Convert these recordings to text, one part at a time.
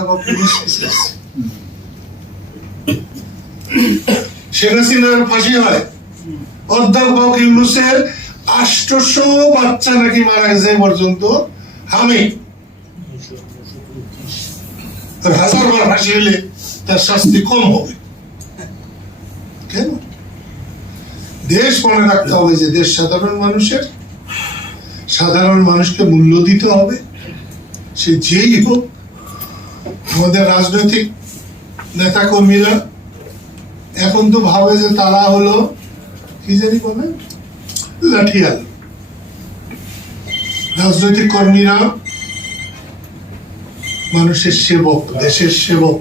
অধ্যাপক ইউনূস শেখ হাসিনার ফাঁসি হয়, অধ্যাপক ইউনূসের 800 বাচ্চা নাকি মারা গেছে পর্যন্ত আমি তার 1000 বার ফাঁসি হলে তার শাস্তি কম হবে কেন? দেশ মনে রাখতে হবে যে দেশ সাধারণ মানুষের, সাধারণ মানুষকে মূল্য দিতে হবে, সে যেই হোক। আমাদের রাজনৈতিক নেতা কর্মীরা এখন তো ভাবে যে তারা হলো কি জানি বলে লাঠিয়াল। রাজনৈতিক কর্মীরা মানুষের সেবক, দেশের সেবক।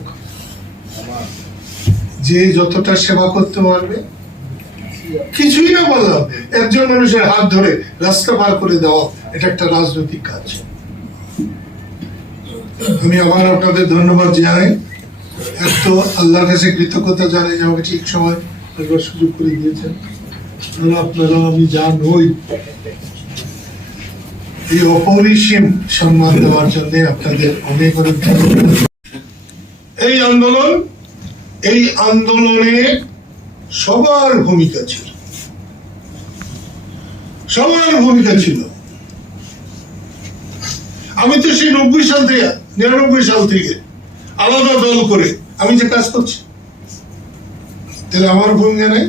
যে যতটা সেবা করতে পারবে, কিছুই না বললাম, একজন মানুষের হাত ধরে রাস্তা পার করে দেওয়া, এটা একটা রাজনৈতিক কাজ। আমি আবার আপনাদের ধন্যবাদ জানাই, এত আল্লাহর কাছে কৃতজ্ঞতা জানাই যে আমাকে ঠিক সময় একবার সুযোগ করে দিয়েছেন। আপনারা আমি যা নই এই অপরিসীম সম্মান দেওয়ার জন্য আপনাদের অনেক অনেক ধন্যবাদ। এই আন্দোলনে সবার ভূমিকা ছিল, সবার ভূমিকা ছিল। আমি তো সেই 99 সাল থেকে আলাদা দল করে আমি যে কাজ করছি, তাহলে আমার ভূমিকা নেই,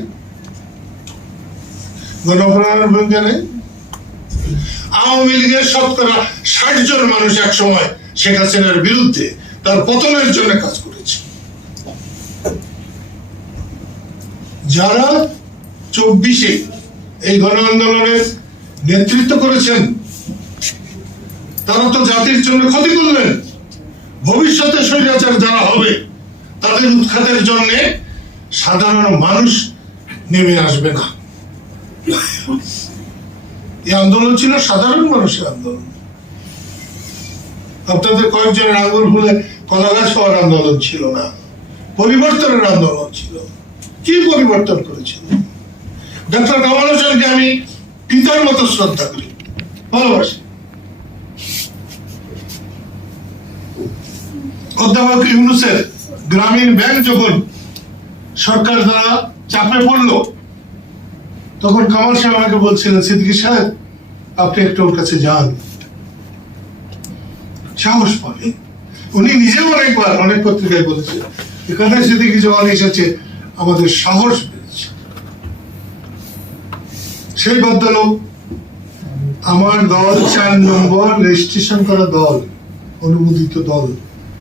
গণঅভ্যুত্থানের ভূমিকা নেই। আওয়ামী লীগের 60 জন মানুষ এক সময় শেখ হাসিনার বিরুদ্ধে তার পতনের জন্য কাজ করেছে। যারা 24-এ এই গণ আন্দোলনের নেতৃত্ব করেছেন, তারা তো জাতির জন্য ক্ষতি করলেন। ভবিষ্যতে স্বৈরাচার যারা হবে তাদের উৎখাতের জন্য সাধারণ মানুষ নেমে আসবে না। এই আন্দোলন ছিল সাধারণ মানুষের আন্দোলন। আপনাদের কয়েকজনের আঙ্গুল ফুলে কলা গাছ হওয়ার আন্দোলন ছিল না, পরিবর্তনের আন্দোলন ছিল। কি পরিবর্তন করেছিল? ডক্টর কামাল হোসেনকে আমি পিতার মতো শ্রদ্ধা করি, ভালোবাসি। অধ্যাপক ইউনূসের গ্রামীণ ব্যাংক যখন সরকার দ্বারা চাপে পড়লো, তখন কামাল সাহেব আমাকে বলছিলেন, সিদ্দিকী সাহেব আপনি একটু ওর কাছে যান, সাহস পাবে। উনি নিজেও অনেকবার অনেক পত্রিকায় বলেছেন, এখানে সিদ্দিকী যখন এসেছে আমাদের সাহস পেয়েছে। সেই ভদ্রলোক আমার দল 4 নম্বর রেজিস্ট্রেশন করা দল, অনুমোদিত দল।